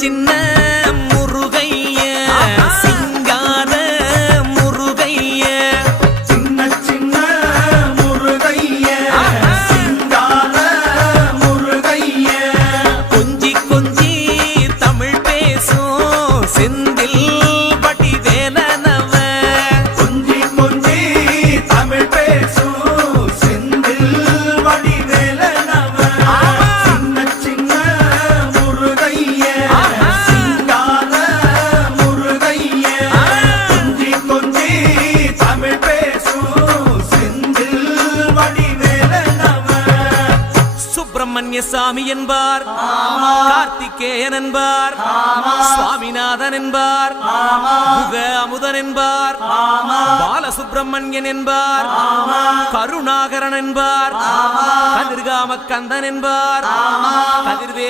சின்ன முருகைய சிங்கார முருகைய சின்ன சின்ன முருகைய சிங்கார முருகைய கொஞ்சி கொஞ்சி தமிழ் பேசும் செந்தில் வடிவேலனவ கொஞ்சி கொஞ்சி தமிழ் பேசும் செந்தில் வடிவேலனவ சின்ன சின்ன முருகைய சிங்கார முருகைய கொஞ்சி கொஞ்சி தமிழ் பேசும் செந்தில் வடிவேலனவ சுப்பிரமணிய சாமி என்பார், கார்த்திகேயன் என்பார், சுவாமிநாதன் என்பார், முக அமுதன் என்பார், பாலசுப்பிரமணியன் என்பார், கருணாகரன் என்பார், கதிர்காம கந்தன் என்பார், கதிர்வே